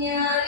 hatinya